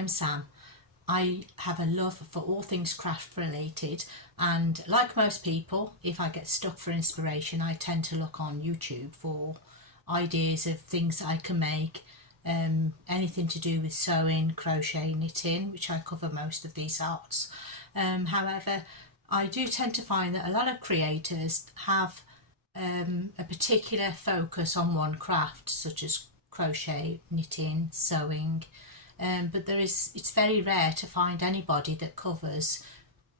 I'm Sam. I have a love for all things craft related, and like most people, if I get stuck for inspiration, I tend to look on YouTube for ideas of things that I can make, anything to do with sewing, crochet, knitting, which I cover most of these arts. However, I do tend to find that a lot of creators have a particular focus on one craft, such as crochet, knitting, sewing, but it's very rare to find anybody that covers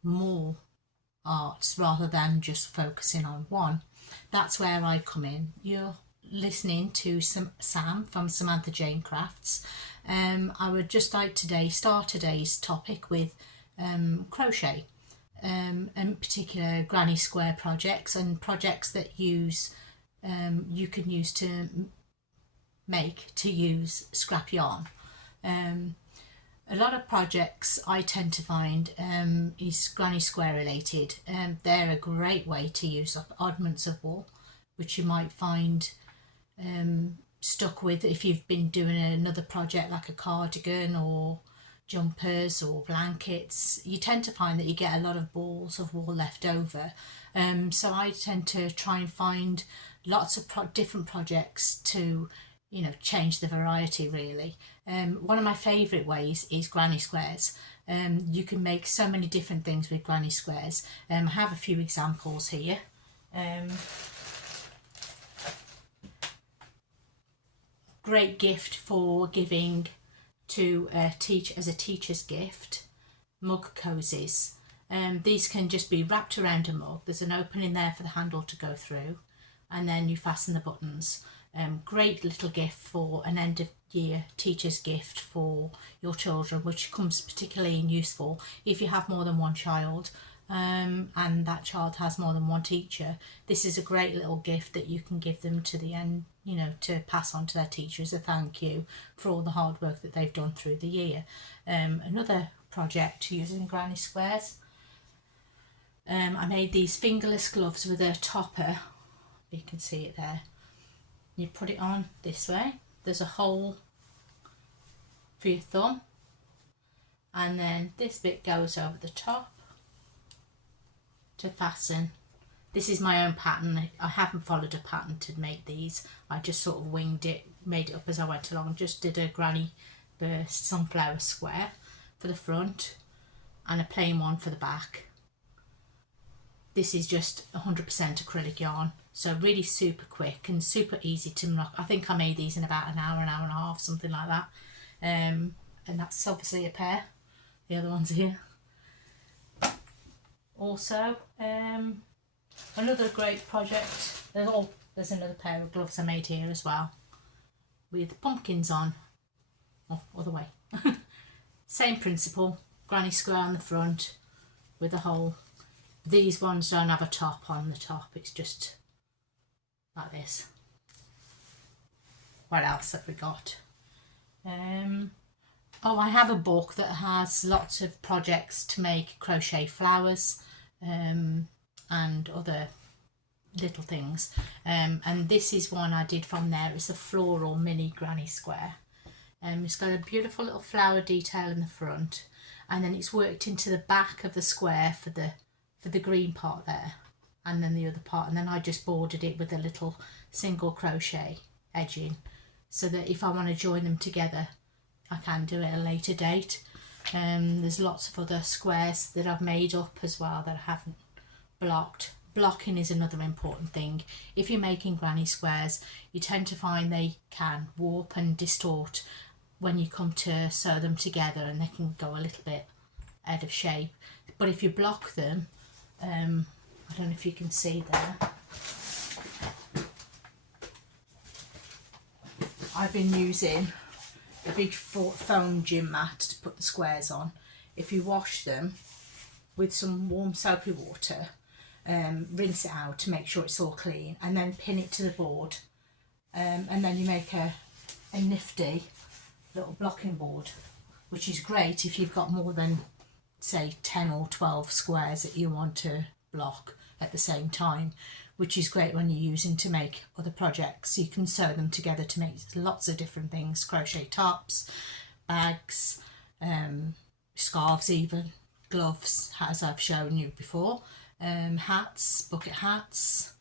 more arts rather than just focusing on one. That's where I come in. You're listening to Sam from Samantha Jayne Crafts. I would just like start today's topic with crochet, in particular granny square projects and projects that you can use to use scrap yarn. A lot of projects I tend to find is granny square related. They're a great way to use up oddments of wool, which you might find stuck with if you've been doing another project like a cardigan or jumpers or blankets. You tend to find that you get a lot of balls of wool left over. So I tend to try and find lots of different projects to change the variety really. One of my favourite ways is granny squares. You can make so many different things with granny squares. I have a few examples here. Great gift for giving to teach as a teacher's gift, mug cozies. These can just be wrapped around a mug. There's an opening there for the handle to go through, and then you fasten the buttons. Great little gift for an end of year teacher's gift for your children, which comes particularly useful if you have more than one child, and that child has more than one teacher. This is a great little gift that you can give them to the end, to pass on to their teacher as a thank you for all the hard work that they've done through the year. Another project using granny squares, I made these fingerless gloves with a topper. You can see it there. You put it on this way, there's a hole for your thumb, and then this bit goes over the top to fasten. This is my own pattern. I haven't followed a pattern to make these. I just sort of winged it, made it up as I went along. Just did a granny burst sunflower square for the front and a plain one for the back. This is just 100% acrylic yarn, so really super quick and super easy to knock. I think I made these in about an hour and a half, something like that. And that's obviously a pair. The other one's here. Also, another great project. There's another pair of gloves I made here as well, with pumpkins on. Oh, other way. Same principle. Granny square on the front with a hole. These ones don't have a top on the top, it's just like this. What else have we got? I have a book that has lots of projects to make crochet flowers and other little things. And this is one I did from there. It's a floral mini granny square. It's got a beautiful little flower detail in the front, and then it's worked into the back of the square for the green part there, and then the other part, and then I just bordered it with a little single crochet edging, so that if I want to join them together I can do it at a later date. There's lots of other squares that I've made up as well that I haven't blocked. Blocking is another important thing. If you're making granny squares, you tend to find they can warp and distort when you come to sew them together, and they can go a little bit out of shape. But if you block them, I don't know if you can see there, I've been using a big foam gym mat to put the squares on. If you wash them with some warm soapy water, rinse it out to make sure it's all clean, and then pin it to the board, and then you make a nifty little blocking board, which is great if you've got more than say 10 or 12 squares that you want to block at the same time, which is great when you're using to make other projects. You can sew them together to make lots of different things: crochet tops, bags, scarves even, gloves as I've shown you before, hats, bucket hats.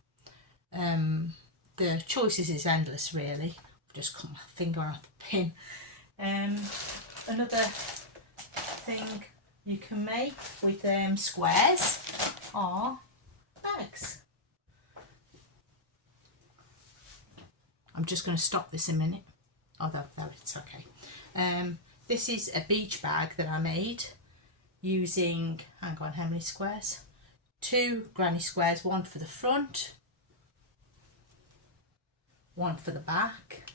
The choices is endless really. I've just cut my finger off the pin. Another thing you can make with squares are bags. I'm just going to stop this a minute. Oh, that it's okay. This is a beach bag that I made using, hang on, how many squares? 2 granny squares, one for the front, one for the back,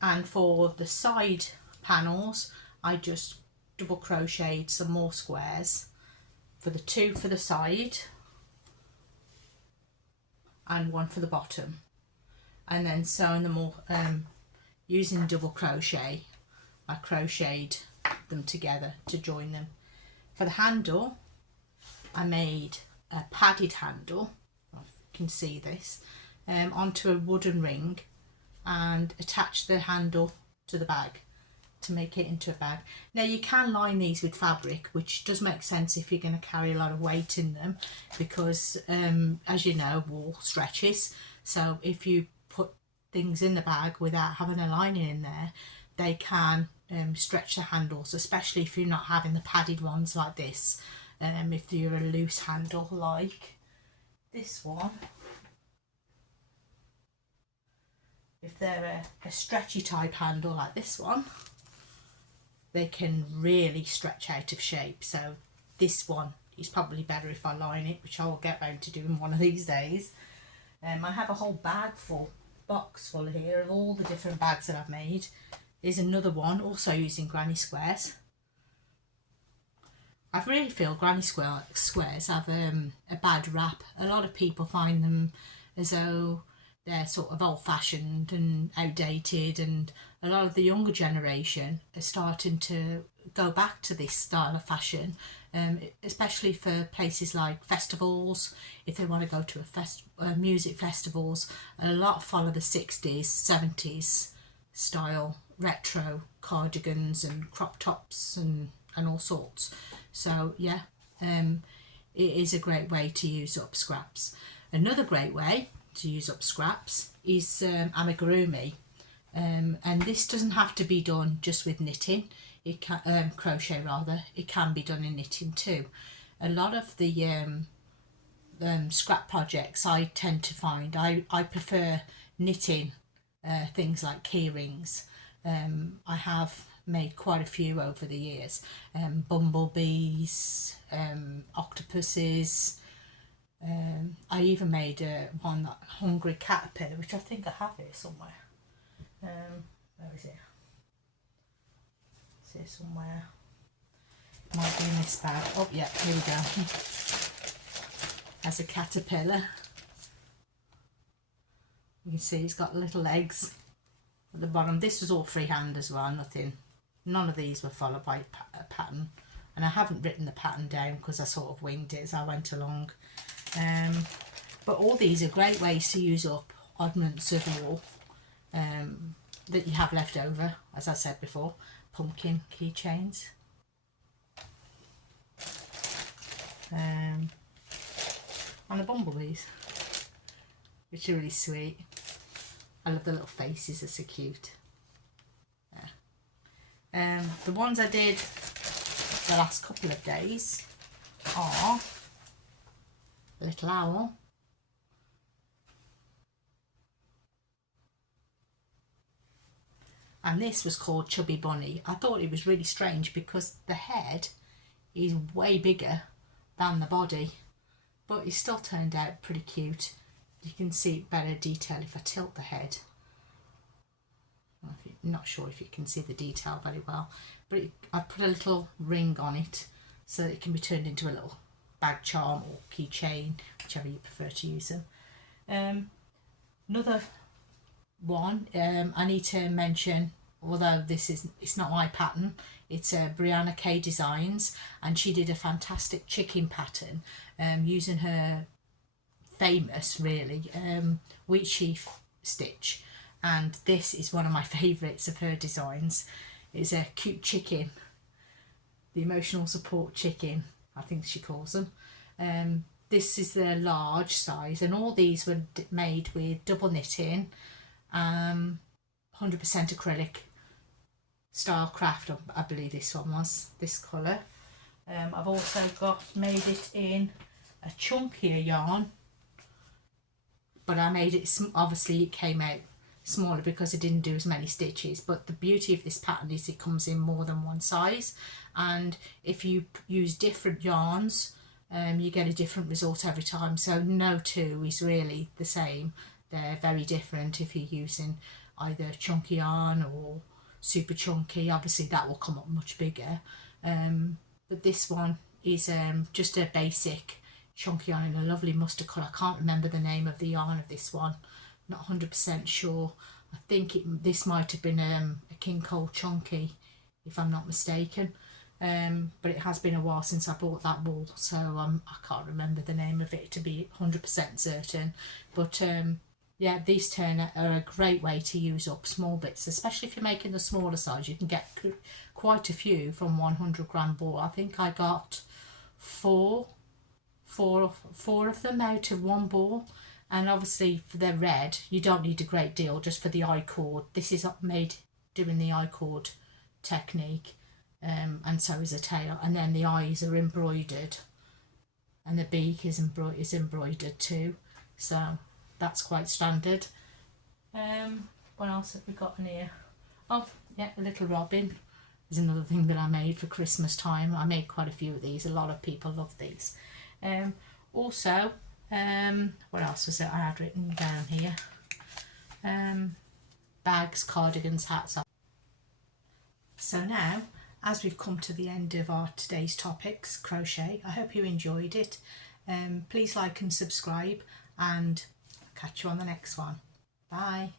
and for the side panels I just double crocheted some more squares for the 2 for the side and one for the bottom, and then sewing them all using double crochet. I crocheted them together to join them. For the handle I made a padded handle, if you can see this, onto a wooden ring and attach the handle to the bag to make it into a bag. Now you can line these with fabric, which does make sense if you're going to carry a lot of weight in them, because as you know, wool stretches, so if you put things in the bag without having a lining in there, they can stretch the handles, especially if you're not having the padded ones like this. If you're a loose handle like this one, if they're a stretchy type handle like this one, they can really stretch out of shape. So this one is probably better if I line it, which I will get round to doing one of these days. I have a whole box full here of all the different bags that I've made. Here's another one, also using granny squares. I really feel granny squares have a bad rap. A lot of people find them as though they're sort of old-fashioned and outdated, and a lot of the younger generation are starting to go back to this style of fashion, especially for places like festivals. If they want to go to music festivals, a lot follow the 60s, 70s style retro cardigans and crop tops and all sorts. So yeah, it is a great way to use up scraps. Another great way to use up scraps is amigurumi, and this doesn't have to be done just with knitting. It can crochet rather. It can be done in knitting too. A lot of the scrap projects I tend to find I prefer knitting things like key rings. I have made quite a few over the years, bumblebees, octopuses. I even made one, that hungry caterpillar, which I think I have here somewhere. Where is it? It's here somewhere. Might be in this bag. Oh yeah, here we go. As a caterpillar. You can see it's got little legs at the bottom. This was all freehand as well, none of these were followed by a pattern, and I haven't written the pattern down because I sort of winged it as I went along. But all these are great ways to use up oddments of wool that you have left over, as I said before. Pumpkin keychains, and the bumblebees, which are really sweet. I love the little faces, they're so cute. Yeah. The ones I did the last couple of days are a little owl, and this was called Chubby Bunny. I thought it was really strange because the head is way bigger than the body, but it still turned out pretty cute. You can see better detail if I tilt the head. I'm not sure if you can see the detail very well, but I put a little ring on it so that it can be turned into a little bag charm or keychain, whichever you prefer to use them. Another one I need to mention, although it's not my pattern, it's Brianna K Designs, and she did a fantastic chicken pattern using her famous really wheat sheaf stitch, and this is one of my favourites of her designs. It's a cute chicken the emotional support chicken, I think she calls them. This is the large size, and all these were made with double knitting, 100% acrylic style craft. I believe this one was this colour. I've also made it in a chunkier yarn, but I made it, obviously it came out smaller because it didn't do as many stitches. But the beauty of this pattern is it comes in more than one size, and if you use different yarns, you get a different result every time. So no two is really the same. They're very different if you're using either chunky yarn or super chunky. Obviously that will come up much bigger, but this one is just a basic chunky yarn in a lovely mustard colour. I can't remember the name of the yarn of this one, not 100% sure. I think this might have been a King Cole Chunky, if I'm not mistaken. But it has been a while since I bought that wool, so I can't remember the name of it to be 100% certain. But yeah, these are a great way to use up small bits, especially if you're making the smaller size. You can get quite a few from 100 gram ball. I think I got four of them out of one ball. And obviously for the red, you don't need a great deal, just for the I-cord. This is made doing the I-cord technique. And so is a tail, and then the eyes are embroidered, and the beak is embroidered too, so that's quite standard. What else have we got in here? Oh yeah, a little robin is another thing that I made for Christmas time. I made quite a few of these. A lot of people love these. Also, what else was it I had written down here? Bags, cardigans, hats. So now, as we've come to the end of our today's topics, crochet, I hope you enjoyed it. Please like and subscribe, and catch you on the next one. Bye.